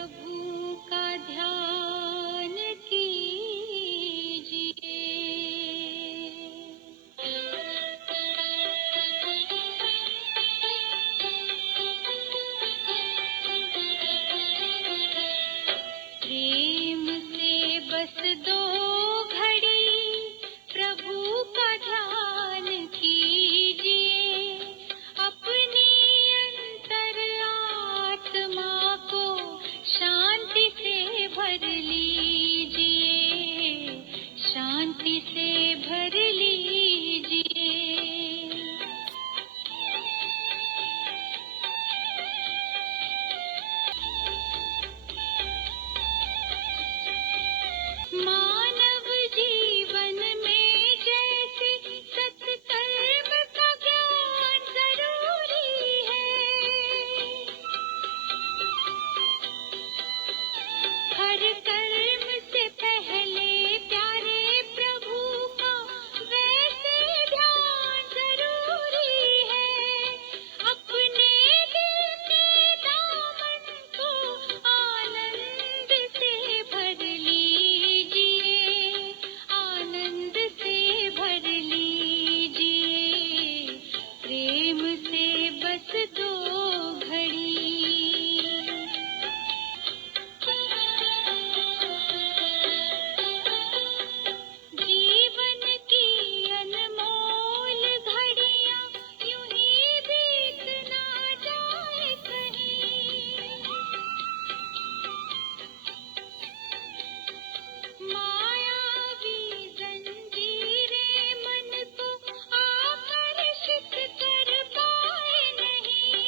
प्रभु का ध्यान कीजिए। प्रेम से बस दो घड़ी प्रभु का ध्यान कीजिए। अपनी अंतर आत्मा को शांति से भर लीजिए, शांति से भर लीजिए। मानव जीवन में जैसे सत्कर्म का ज्ञान जरूरी है, हर कर्म से पहले प्यारे प्रभु का वैसे ध्यान जरूरी है। अपने दिल के दामन को आनंद से भर लीजिए, आनंद से भर लीजिए। प्रेम से बस दो घड़ी। जीवन की अनमोल घड़ियां यूं ही बीत ना जाए कहीं। मायावी जंजीरें मन को आकर्षित कर पाए नहीं।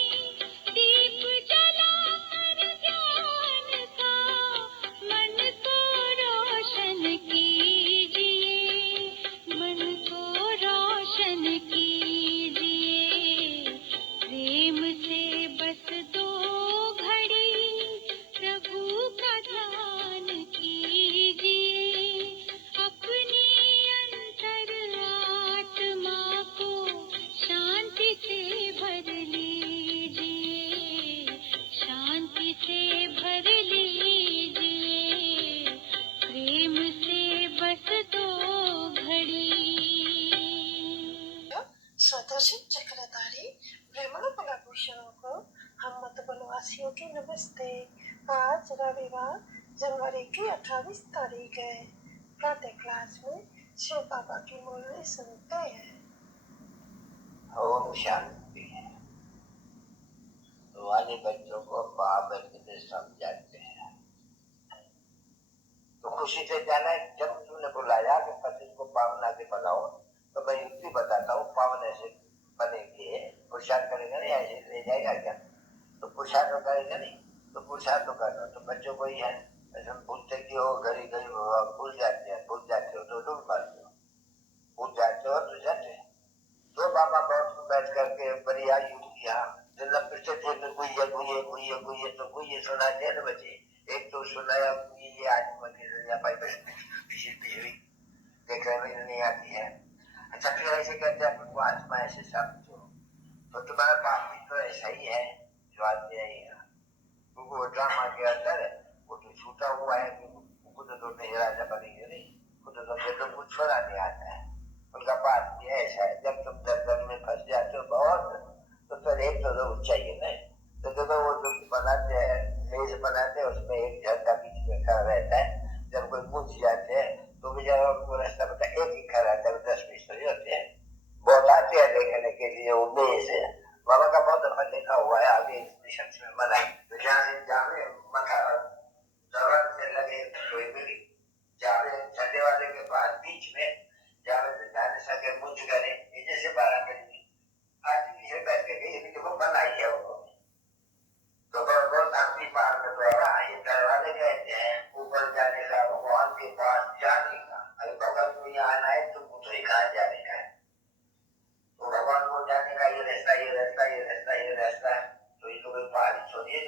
दीप जलाकर ज्ञान का मन को रोशन कीजिए, मन को रोशन कीजिए। प्रेम से बस दो घड़ी प्रभु का ध्यान कीजिए। अपनी अंतर आत्मा को शांति से भर लीजिए, शांति से भर लीजिए। प्रेम से बस दो घड़ी। स्वदर्शन चक्रधारी ब्रह्मण कुलभूषणों को हम मतबलवासियों की नमस्ते। आज रविवार जनवरी की 28 तारीख है। प्रातः क्लास में शिव बाबा की मुरली सुनते हैं। ओम शांति। वाले बच्चों को पावन से समझाते हैं तो खुशी से जाना है। जब तुमने बुलाया कि पति को पावन आगे बनाओ तो मैं युक्ति बताता हूँ। पावन ऐसे बनेंगे, पुरुषार्थ करेगा नहीं, ऐसे ले जाएगा क्या? तो पुरुषार्थ करेगा नहीं, तो पुरुषार्थ तो करना। तो बच्चों को ही है ऐसा पूछते कि हो घड़ी घड़ी भूल जाते हैं, भूल जाते हो तो डूब पाते हो, भूल जाते हो तो जाते। तो बाबा बहुत बैठ करके बढ़िया युक्तियाँ जब पिछले थे तो गुइये गुइये गुइये गुइये तो गुइये सुनाते हैं ना बच्चे। एक तो सुनाया ये आज मंदिर भाई पिछली देखने में नहीं आती है। अच्छा फिर ऐसे कहते हैं आपको आत्मा ऐसे समझो तो तुम्हारा बाप भी तो ऐसा ही है जो आदमी है। क्योंकि वो ड्रामा के अंदर वो तो छूटा हुआ है कि खुद तो नहीं राजा बनेंगे नहीं, खुद तो ये तो कुछ छोड़ा नहीं आता है। उनका बात भी ऐसा है जब तुम दर्द में फंस जाते हो बहुत तो फिर एक तो जरूर चाहिए ना। तो देखो वो जो बनाते हैं लेज बनाते हैं उसमें एक झंडा बीच में खड़ा रहता है। जब कोई पूछ जाते हैं तो बेचारा उनको रास्ता बता एक ही खड़ा रहता है, 10-20 तो होते हैं। बहुत आते हैं देखने के लिए उम्मीद से। बाबा का बहुत दफा देखा हुआ है। आगे स्टेशन में बनाए तो जहाँ से जावे मथा जरूरत से लगे कोई मिली जावे झंडे वाले के पास बीच में जावे तो जाने सके मुझ करे जैसे 12 करेंगे आज पीछे बैठ के गई देखो बनाई है उन्होंने। तो बहुत अपनी बात में द्वारा ये दरवाजे कहते हैं ऊपर जाने का, भगवान के पास जाने का। अरे भगवान को यहाँ आना है तो पूछो ही कहाँ जाने का है। तो भगवान को जाने का ये रास्ता ये रास्ता ये रास्ता ये रास्ता। तो ये लोग पहाड़ी छोड़िए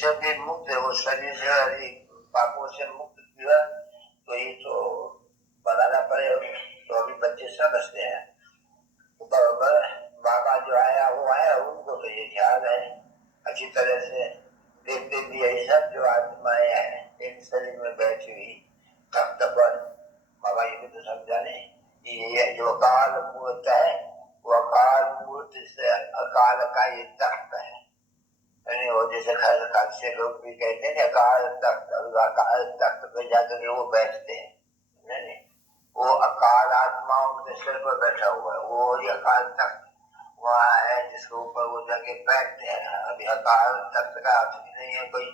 से भी मुक्त है, वो शरीर से यदि पापों से मुक्त किया तो ये तो बनाना पड़ेगा। तो अभी बच्चे समझते हैं बराबर, बाबा जो आया वो आया, उनको तो ये ख्याल है अच्छी तरह से देखते भी यही सब जो आत्माएं हैं एक शरीर में बैठी हुई तख्त पर। बाबा ये भी तो समझाने ये जो अकाल मूर्त है वो अकाल मूर्त से अकाल का ये तख्त है। वो जैसे खर से लोग भी कहते हैं अकाल तख्त, अकाल तख्त पे जाकर वो बैठते हैं, नहीं वो अकाल आत्मा उनके सिर पर बैठा हुआ है, वो ही अकाल तख्त वहाँ है जिसके ऊपर वो जाके बैठते हैं। अभी अकाल तख्त का अर्थ भी नहीं है कोई,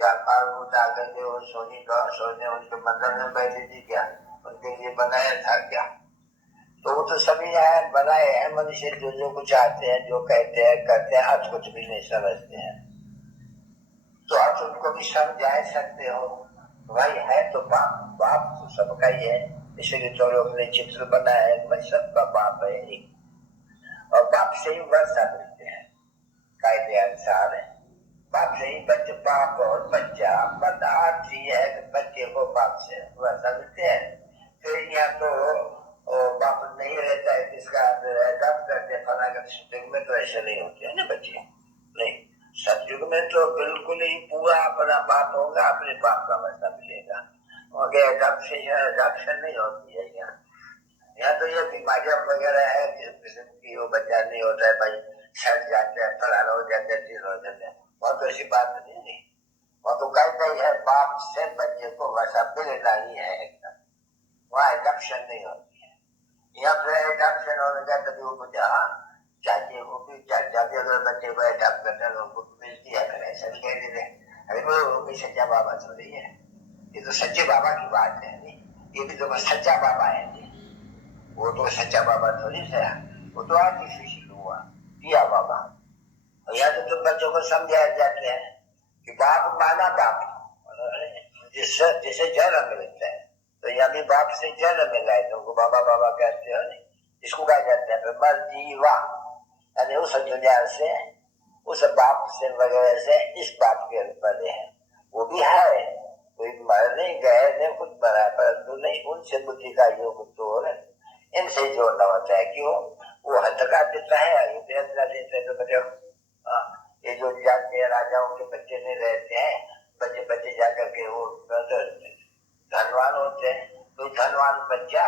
क्या अकाल मूर्त आकर के वो सोने उनके मंदिर में बैठी थी क्या, उनके लिए बनाया था क्या? तो वो तो सभी है बनाए हैं मनुष्य, जो जो कुछ आते हैं, जो कहते हैं करते हैं, आज कुछ भी नहीं समझते हैं। तो आप उनको भी समझा सकते हो भाई है तो बाप, बाप तो सबका ही है, इसलिए तो लोग ने चित्र बनाया है भाई सबका बाप है एक, और बाप से ही वर्षा मिलते हैं कायदे अनुसार है। बाप से ही बच्चे, बाप और बच्चा पदार्थ ही है, बच्चे को बाप से वर्षा मिलते हैं। फिर यहाँ तो बाप नहीं रहता है, जिसका करते फला सतयुग में तो ऐसे नहीं होते हैं ना बच्चे, नहीं सतयुग में तो बिल्कुल ही पूरा अपना बाप होगा, अपने बाप का वर्षा मिलेगा, अडॉप्शन नहीं होती है यहाँ। यहाँ तो ये बीमारियां वगैरह है कि वो बच्चा नहीं होता है भाई, सड़ जाते हैं, फलाना हो जाते हैं, हो जाते हैं, वहाँ तो ऐसी बात नहीं। वहाँ तो कहीं है बाप से बच्चे को वर्षा मिलना ही है एकदम, वहाँ एडॉप्शन नहीं होती है। यहाँ पे एडॉप्शन होने का तभी वो बच्चा चाचे को भी चाचे अगर बच्चे को एडॉप्ट करते हैं उनको मिलती है, ऐसा नहीं कह देते अरे वो भी सच्चा बाबा थोड़ी है, ये तो सच्चे बाबा की बात है नहीं, ये भी तो सच्चा बाबा है नहीं, वो तो सच्चा बाबा थोड़ी है, वो तो आर्टिफिशियल हुआ पिया बाबा। और यहाँ तो तुम बच्चों को समझाए जाते हैं कि बाप माना बाप, जिसे जन्म मिलता है, तो यहाँ भी बाप से जन्म मिला है, तुमको बाबा बाबा कहते हो नहीं, इसको कहा जाता है मर जीवा, यानी उस दुनिया से उस बाप से वगैरह से इस बाप के बने हैं, वो भी है, कोई मर नहीं गए नहीं कुछ बना, परंतु नहीं उनसे बुद्धि का योग तो इनसे जोड़ना होता है, क्यों वो हथका देता है, अयोध्या देता है, तो बताओ ये जो जाते हैं राजाओं के बच्चे नहीं रहते हैं, बच्चे बच्चे जाकर के वो धनवान होते हैं, कोई धनवान बच्चा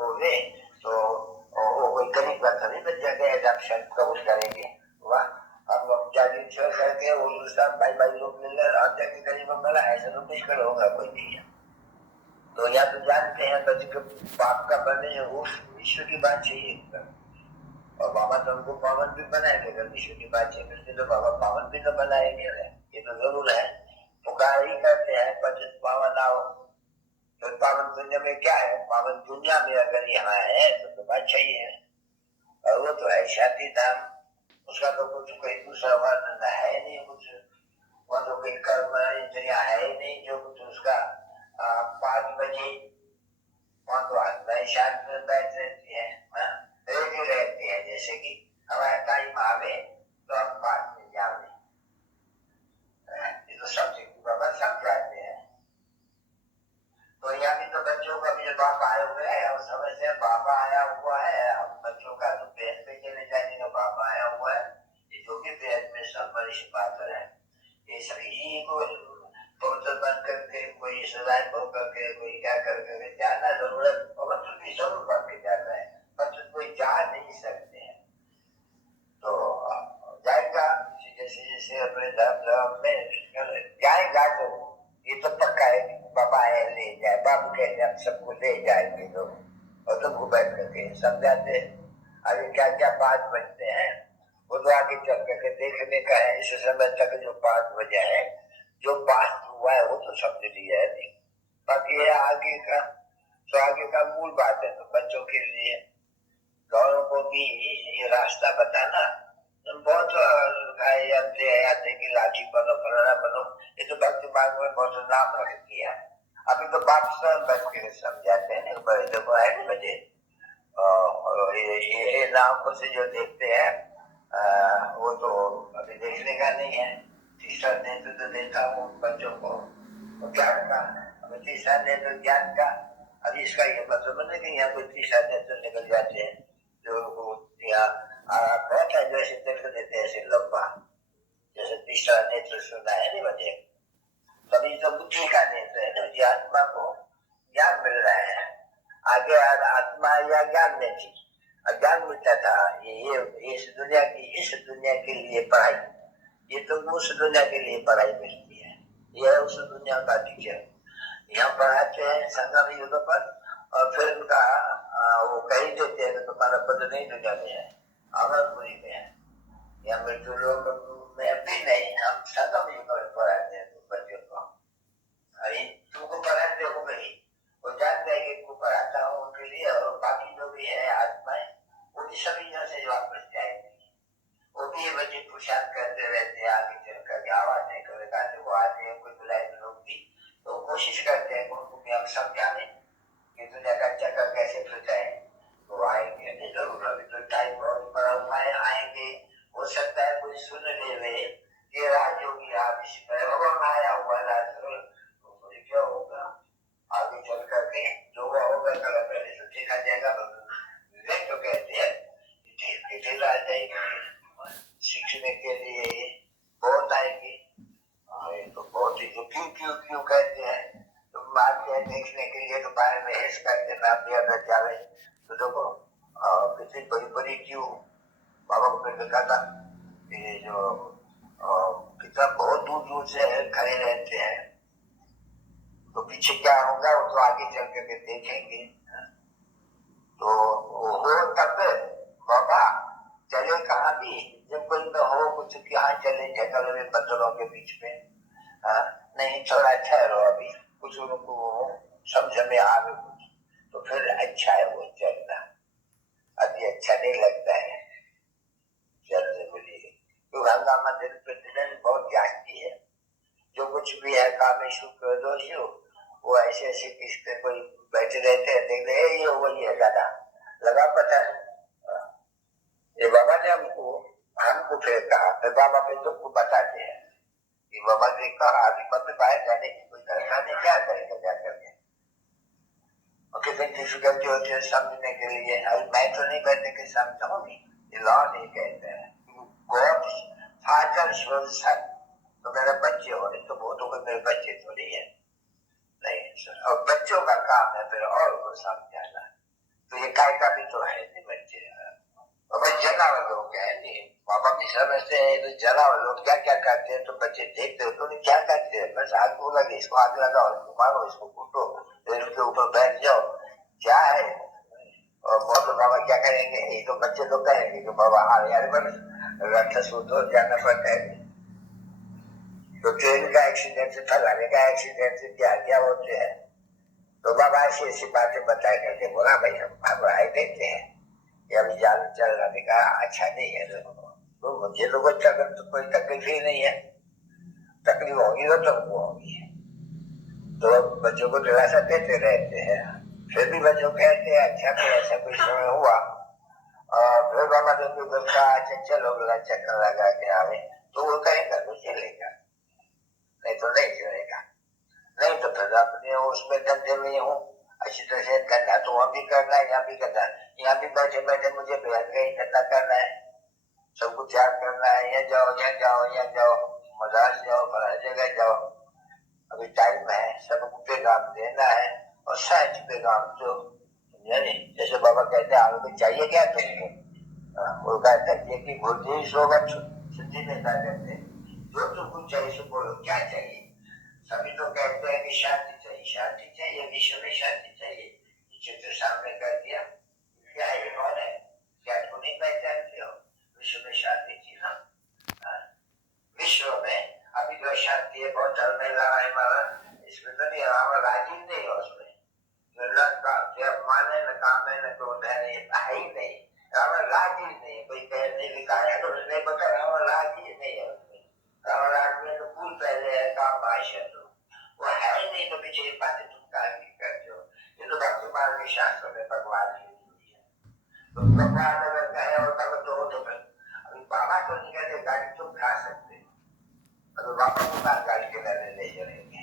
होवे तो वो कोई गरीब का सभी बच्चा के एडॉप्शन कबूल करेंगे, वाह हम लोग जाके छोड़ करके वो दूसरा भाई भाई लोग मिल रहे और जाके गरीब बना, ऐसा तो मुश्किल होगा कोई नहीं है। तो यहाँ तो जानते हैं बच्चे के बाप का बने वो ईश्वर की बात चाहिए, और बाबा तो हमको पावन भी बनाएंगे, अगर ईश्वर की बात चाहिए तो बाबा पावन भी तो बनाएंगे, ये तो जरूर है। पुकार ही करते हैं पतित पावन आओ, तो पावन दुनिया में क्या है, पावन दुनिया में अगर यहाँ है तो बात चाहिए है, और वो तो है शादी धाम, उसका तो कुछ कोई दूसरा वर्णन है नहीं, कुछ वहाँ तो कोई कर्म इंद्रिया है ही नहीं जो कुछ उसका 5 बजे वहाँ तो आत्मा शांत में बैठ रहती है, रेडी रहती है, जैसे कि हमारा टाइम आवे तो हम 5 बजे जावे, ये तो सब बाबा समझाते हैं। तो यहाँ भी तो बच्चों का भी बाप आए हुए है, और समय से बाबा आया हुआ है, हम बच्चों का तो पेट पे चले जाने का बाबा आया हुआ है, ये जो भी पेट में सब बड़ी बात है, ये सभी को बोतल बंद करके कोई सजाए बो करके कोई क्या करके जाना जरूरत, और भी जरूर बन के जाना है, बच्चे कोई जा नहीं सकते हैं, तो जाएगा जैसे जैसे अपने धर्म में जाएगा, तो ये तो पक्का है बाबा है ले जाए, बाबू कहते हम सबको ले जाएंगे लोग, और तुमको बैठ करके समझाते आगे क्या क्या बात बनते हैं, वो तो आगे चल करके देखने का है। इस समय तक जो 5 बजे है, जो पास हुआ है वो तो समझ लिया है, नहीं बाकी है आगे का, तो आगे का मूल बात है। तो बच्चों के लिए गौरव को भी ये रास्ता बताना, बहुत आते कि लाठी बनो फलाना बनो, ये तो भक्ति मार्ग में बहुत नाम रख दिया। अभी तो बाप स्वयं बच के समझाते हैं, बड़े देखो है ना बच्चे, ये नाम को से जो देखते हैं वो तो अभी देखने का नहीं है, तीसरा नेतृत्व देता हूँ बच्चों को ज्ञान का। अब तीसरा नेतृत्व ज्ञान का। अब इसका ये मतलब नहीं कि यहाँ कोई तीसरा नेतृत्व निकल जाते हैं जो यहाँ बहुत जैसे नेतृत्व देते हैं ऐसे लंबा, जैसे तीसरा नेतृत्व सुना है नहीं बचे। तभी तो बुद्धि का नेतृत्व है ना, जो आत्मा को ज्ञान मिल रहा है। आगे आत्मा या ज्ञान में थी, अज्ञान मिलता था। ये इस दुनिया के लिए पढ़ाई, ये तो उस दुनिया के लिए पढ़ाई मिलती है, ये उस दुनिया का टीचर यहाँ पढ़ाते हैं संगम युग पर, और फिर उनका वो कह देते हैं कि तुम्हारा पद नहीं दुनिया में है, अमरपुरी में है, या मृत्यु लोक में भी नहीं। हम संगम युग में पढ़ाते हैं बच्चों को। अरे तुमको पढ़ाते हो नहीं, वो जानते हैं कि इनको पढ़ाता हूँ उनके लिए, और बाकी जो भी है आत्माएं वो भी सभी यहाँ से वापस जाएंगे। वो भी ये बच्चे पुरुषार्थ करते रहते हैं, आगे चलकर आवाज नहीं करेगा तो वो आते हैं कोई बुलाए लोग भी, तो कोशिश करते हैं उनको भी हम समझाने कि दुनिया का चक्कर कैसे फिरता है। तो आएंगे नहीं जरूर, अभी तो टाइम बहुत बड़ा हुआ है, आएंगे। हो सकता है कोई सुन ले कि राजयोगी आप इसी तरह आया हुआ राज, तो क्या होगा आगे चल करके जो होगा कल पहले तो देखा जाएगा। विवेक तो कहते हैं आ जाएगी सीखने के लिए, बहुत आएगी। तो बहुत ही जो क्यों कहते हैं, तो मानते हैं देखने के लिए, तो बारे में हेस करते ना दिया न जावे। तो देखो कितनी बड़ी क्यों बाबा को देखा था ये जो कितना बहुत दूर से खड़े रहते हैं, तो पीछे क्या होगा वो तो आगे चल करके देखेंगे। तो हो तब बाबा चले कहाँ भी, जब कोई न हो कुछ यहाँ चले जंगल में पत्थरों के बीच में, नहीं थोड़ा ठहरो अभी कुछ उनको समझ में आ गए कुछ, तो फिर अच्छा है वो चलना। अभी अच्छा नहीं लगता है चलने के लिए, तो गंगा मंदिर प्रतिदिन बहुत जाती है। जो कुछ भी है कामेशु प्रदोषु, वो ऐसे किसके कोई बैठे रहते हैं, देख रहे ये वही है दादा लगा पता है। ये बाबा ने हमको फिर कहा, फिर बाबा फिर तुमको बताते हैं कि बाबा ने कहा अभी मत बाहर जाने की कोई दरकार नहीं, क्या करेगा जाकर के। और कितनी डिफिकल्टी होती है समझने के लिए। अभी मैं तो नहीं कहते कि समझाऊंगी, ये लॉ नहीं कहते हैं। गॉड फादर शोज सन, तो मेरे बच्चे हो रहे तो वो तो कोई मेरे बच्चे थोड़ी है नहीं। और बच्चों का काम है फिर और को समझाना, तो ये काय का भी तो है नहीं बच्चे। और जनावर लोग है नहीं, माँ बाप नहीं समझते हैं तो जनावर लोग क्या क्या करते हैं, तो बच्चे देखते हो तो नहीं क्या करते हैं, बस आग को लगे इसको आग लगाओ, इसको मारो, इसको कूटो, फिर उसके ऊपर बैठ जाओ, क्या है। और बहुत बाबा क्या करेंगे, ये तो बच्चे लोग कहेंगे कि बाबा हाँ यार बस राक्षस हो तो जाना पड़ता है। तो ट्रेन का एक्सीडेंट से, फलाने का एक्सीडेंट से क्या क्या होते हैं, तो बाबा ऐसी बातें बताए करके बोला भाई हम राय देते हैं कि अभी जान चल रहा का अच्छा नहीं है लोगों को। तो मुझे लोगों को तो कोई तकलीफ ही नहीं है, तकलीफ होगी तो तुमको होगी। तो बच्चों को दिलासा देते रहते हैं, फिर भी बच्चों कहते हैं अच्छा फिर ऐसा कोई समय हुआ, और फिर बाबा ने कोई बच्चा अच्छा चलो बोला चक्कर लगा के आवे, तो वो कहेगा तो चलेगा, नहीं तो नहीं चलेगा। नहीं तो फिर अपने उसमें धंधे में हूँ अच्छी तरह से करना, तो वहाँ भी करना है यहाँ भी करना है, यहाँ भी बैठे बैठे मुझे बेहद कहीं धंधा करना है, सबको त्याग करना है, यहाँ जाओ यहाँ जाओ यहाँ जाओ, मद्रास जाओ फला जगह जाओ। अभी टाइम है सबको पैगाम देना है, और सच पैगाम जो यानी जैसे बाबा कहते हैं आपको चाहिए क्या तुमको, वो कहता है कि बुद्धि होगा शुद्धि में कहते जो तुमको चाहिए सो बोलो क्या चाहिए। सभी तो कहते हैं कि शांति चाहिए विश्व में शांति चाहिए, चित्र सामने कर दिया क्या है कौन है, क्या तुम नहीं पहचानते हो, विश्व में शांति थी ना। विश्व में अभी जो शांति है बहुत चल नहीं रहा है हमारा, इसमें तो नहीं हमारा राजी नहीं है उसमें, माने न काम है न क्रोध है नहीं ही नहीं, हमारा राजी नहीं है। कोई कह नहीं लिखा है तो नहीं पता, हमारा राजी नहीं है उसमें, हमारा आदमी तो फूल पहले है काम भाषा तो वो है नहीं, तो पीछे ये बातें तुम काम नहीं करते हो। ये तो भक्ति मार्ग के शास्त्र में भगवान की है, तो भगवान अगर कहे और भगवत हो तो फिर अभी बाबा तो नहीं कहते गाड़ी तुम खा सकते, अभी बाबा को कहाँ गाड़ी के लाने ले जाएंगे?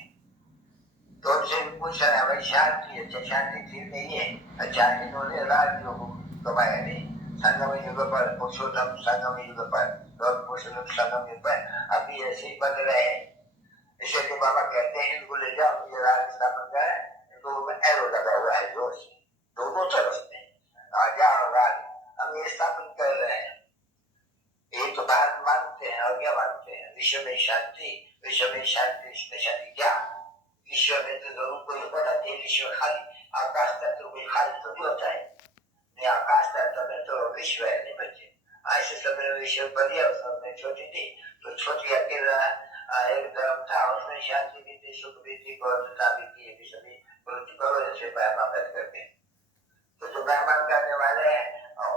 तो उनसे भी पूछा है भाई शांति अच्छा शांति ठीक नहीं है। अच्छा इन्होंने राज्यों को कमाया नहीं। संगम युग पर पुरुषोत्तम संगम युग पर पुरुषोत्तम संगम युग पर अभी ऐसे ही बन रहे हैं। इसलिए तो बाबा कहते हैं इनको ले जाओ ये राज स्थापन का है। इनको एरो लगा हुआ है जोर से दोनों तरफ में राजा और राज हम ये स्थापन कर रहे हैं। ये तो बात मानते हैं और क्या मानते हैं? विश्व में शांति शांति क्या? विश्व में तो जरूर कोई बनाते हैं। विश्व खाली आकाश तत्व कोई खाली थोड़ी होता है। नहीं आकाश तत्व में तो विश्व है नहीं बच्चे। ऐसे समय विश्व बढ़िया उसमें छोटी थी तो छोटी अकेला एक तरफ था उसमें शांति भी थी सुख भी थी गौरवता भी थी। ये सभी करो ऐसे व्यायाम करते हैं। तो जो व्यायाम करने वाले हैं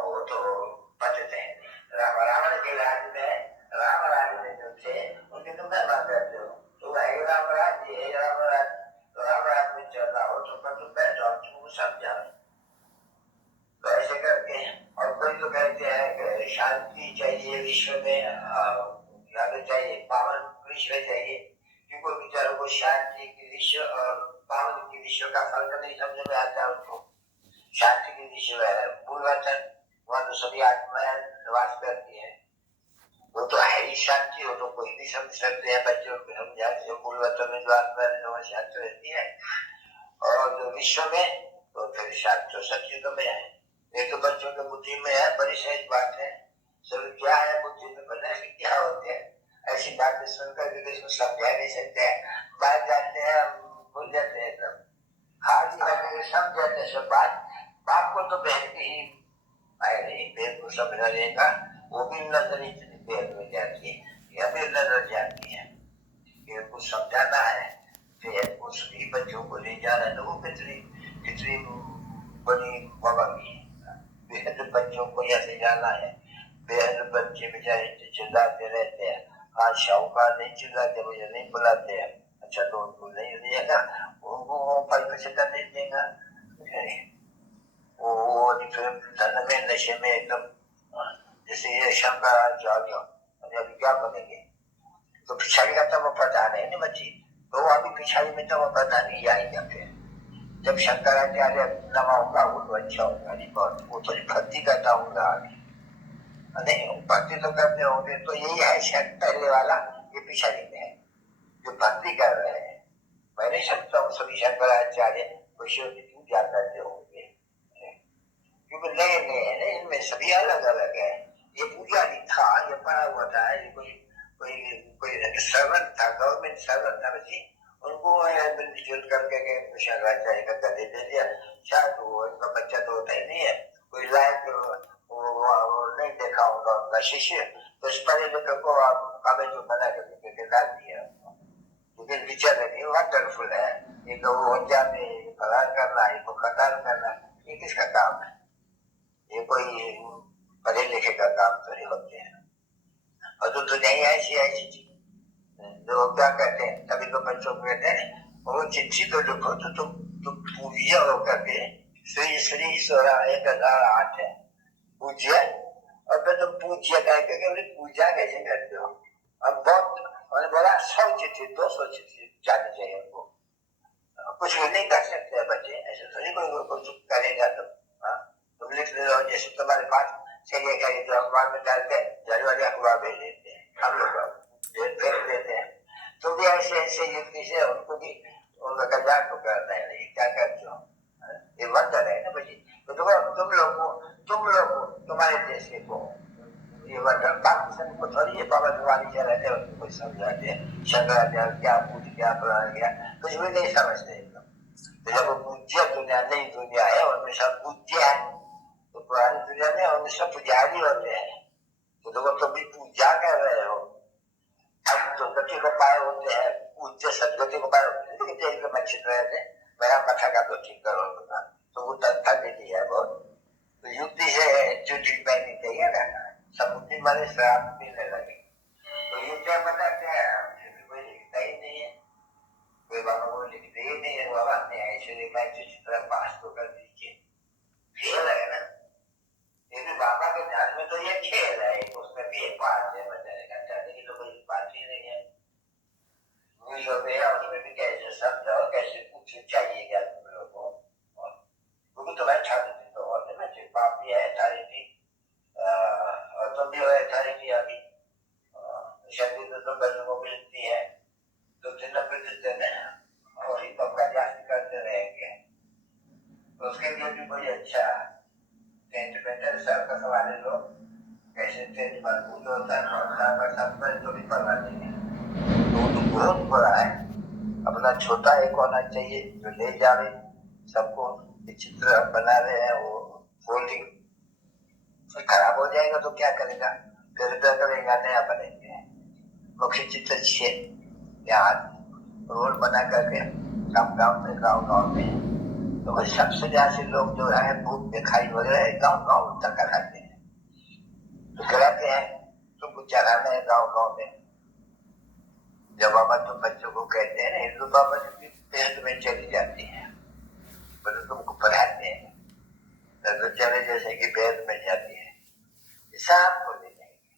वो तो बचते हैं। रावण के राज्य में राम राज्य में जो थे उनके तुम व्यायाम करते हो तो राम राज्य तो राम राज्य में चल रहा हो तो तुम बैठो तुमको समझा। तो ऐसे करके और कोई तो कहते हैं कि शांति चाहिए विश्व में चाहिए पावन विश्व चाहिए क्योंकि विचारों को शांति की विश्व और पावन की विश्व का फर्क नहीं समझ में आता उनको। शांति की विश्व है मूल वचन वहां तो सभी आत्माएं निवास करती है वो तो है ही शांति। हो तो कोई भी समझ सकते हैं बच्चों को समझा मूल वचन में जो आत्मा शांति रहती है और जो विश्व में तो फिर शांति तो सत्युग में है। एक तो बच्चों की बुद्धि में है बड़ी सहज बात है सब क्या है बुद्धि में बना क्या होते हैं ऐसी बातें सुनकर भी इसको समझा नहीं सकते बात जाते हैं भूल जाते हैं सब हाथ करके समझ जाते सब बाप को तो बहन की ही आए नहीं बहन को समझाने का वो भी नजर इतनी बहन में जाती है यह भी नजर जाती है कि कुछ समझाना है फिर कुछ भी बच्चों को ले जाना है तो वो कितनी बड़ी बवाली बेहद बच्चों को ऐसे जाना है। बेहद बच्चे बेचारे चिल्लाते रहते हैं आज शाहूकार नहीं चिल्लाते मुझे नहीं बुलाते हैं। अच्छा तो उनको नहीं देगा उनको पैसे का नहीं देगा वो धन में नशे में एकदम जैसे ये शंकराचार्य अभी क्या बनेंगे तो पिछाड़ी का तो वो पता नहीं बच्ची तो अभी पिछाड़ी में तो वो पता नहीं आएगा फिर जब शंकराचार्य नमा होगा वो तो अच्छा होगा नहीं बहुत वो थोड़ी भक्ति करता होगा नहीं भक्ति तो करते होंगे तो यही है शायद पहले वाला ये पिछाड़ी में है जो भक्ति कर रहे हैं। मैं नहीं समझता हूँ सभी शंकराचार्य विषयों की पूजा करते होंगे क्योंकि नए नए है इनमें सभी अलग अलग है। ये पूजा नहीं था ये पड़ा हुआ था ये कोई सर्वेंट था गवर्नमेंट सर्वेंट था बच्ची उनको मिलजुल करके शंकराचार्य का गले दे दिया शायद वो उनका बच्चा तो होता ही नहीं है कोई लायक नहीं देखा होगा उनका शिष्य तो इस पढ़े लिखे को आप कागज जो बना करके डाल दिया लेकिन विचार नहीं वंडरफुल है। एक वो हत्या में फलान करना एक कतार करना ये किसका काम है? ये कोई पढ़े लिखे का काम तो नहीं होते हैं और तो नहीं ऐसी चीज लोग क्या कहते हैं तभी तो बच्चों को कहते हैं वो चिट्ठी तो लिखो तो तुम पूज्य होकर के श्री श्री 1008 है पूज्य और फिर तुम पूज्य कहकर पूजा कैसे करते हो? अब बहुत मैंने बोला 100 चिट्ठी 200 चिट्ठी जानी चाहिए उनको कुछ भी नहीं कर सकते बच्चे ऐसे थोड़ी कोई करेगा तुम लिख ले रहे जैसे तुम्हारे पास चलिए क्या तो अखबार में डालते जाने वाले अखबार भेज देते हैं हम लोग भेज देते हैं तो भी ऐसे युक्ति से उनको भी उनका कल्याण तो करना है नहीं क्या करते हो ये वंदन है ना बच्ची तो तुम लोग तुम्हारे देश को ये वंदन बाकी सबको थोड़ी ये बाबा तुम्हारी क्या रहते हैं उनको कोई समझाते हैं शंकराचार्य क्या पूज क्या पुराण क्या कुछ भी नहीं समझते तो जब वो पूज्य दुनिया नई दुनिया है उनमें सब पूज्य है तो पुरानी दुनिया में उनमें सब पुजारी होते हैं तो लोग तो भी पूजा कर रहे हो हम तो गति को पाए होते हैं पूज्य सदगति को पाए होते हैं लेकिन एकदम अच्छे तरह से मेरा मथा का तो ठीक करो तो वो तत्था देती है बहुत तो युक्ति से चुटी पहनी चाहिए ना समुद्री माने श्राप पीने लगे तो युक्ति बता क्या है कोई लिखता ही नहीं है कोई बाबा को लिखते ही नहीं है बाबा ने ऐसे लिखा है चित्र पास तो कर दीजिए खेल है ना ये भी बाबा के ध्यान में तो ये खेल है उसमें भी एक बात है बताएगा जाने की तो कोई बात ही नहीं है भी हो गया, उसमें भी कैसे समझो, कैसे कुछ चाहिए क्या तुम लोग को, क्योंकि तुम्हारी छात्र तो होते ना, पाप भी है अथॉरिटी, और तुम भी हो अथॉरिटी अभी, शक्ति तो तुम बच्चों को मिलती है, तो चिन्ह देते ना, और ही तो प्रयास करते रहेंगे, तो उसके लिए भी कोई अच्छा सेंटिमेंटल सर्कस वाले लोग कैसे तेज मजबूत होता है, सब पर तो भी परवाह नहीं है, तो बहुत बड़ा है, अपना छोटा एक होना चाहिए जो ले जावे सबको, चित्र बना रहे हैं वो फोल्डिंग, खराब हो जाएगा तो क्या करेगा, फिर रिपेयर करेगा, नया बनेंगे, मुख्य चित्र छे यहाँ रोड बना करके गाँव में, तो वही सबसे ज्यादा लोग जो है भूख दिखाई वगैरह गाँव तक कराते हैं, तो कराते हैं, तुमको चलाना है गाँव में, जब बाबा तुम बच्चों को कहते हैं ना, हिंदू बाबा जी पेट में चली जाती है, बोले तुमको पढ़ाते हैं, तो चले जैसे कि पेट में जाती है, सब को ले जाएंगे,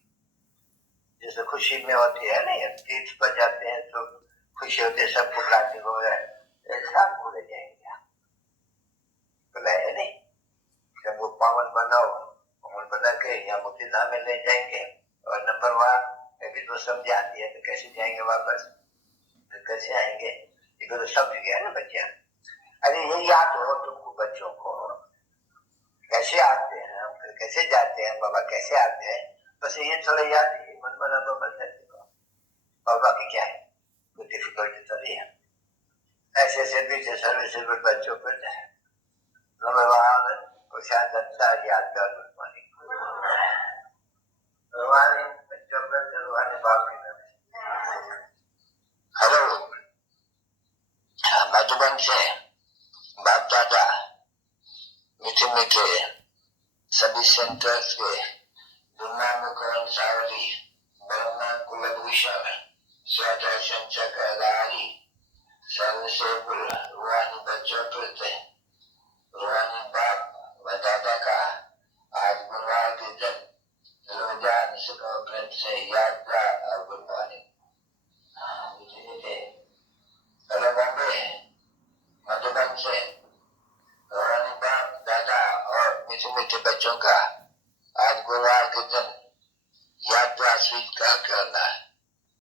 जैसे खुशी में होती है ना, तीर्थ पर जाते हैं तो खुशी होती है, सबको बुलाते हो सब को ले जाएंगे, बुलाए नहीं, जब वो पावन बना के या मुक्ति धाम में ले जाएंगे, और नंबर वहाँ अभी तो समझाती है, तो कैसे जाएंगे वापस, तो कैसे आएंगे, ये तो समझ गया ना बच्चा, अरे ये याद हो तुमको बच्चों को, कैसे आते हैं फिर कैसे जाते हैं बाबा, कैसे आते हैं, बस ये थोड़ा याद है, मन बना बाबा की क्या है, कोई डिफिकल्टी तो नहीं है, ऐसे पीछे सर्विसेबल बच्चों को नंबर वहाँ कुछ याद कर हेलो, मधुबन से बाप दादा मीठे सभी सेंटर्स के दुर्नामुकरण सावली ब्रह्मा कुलभूषण स्वदर्शन चक्रधारी सर्वसेवुल रूहानी बच्चों प्रति रूहानी बाप व दादा का आज गुरुवार के दिन रोजान सुबह प्रेम से यात्रा और good morning. Hello Bombay Madhuban से रूहानी बाप दादा और मीठे बच्चों का आज गुरुवार के दिन यात्रा स्वीकार करना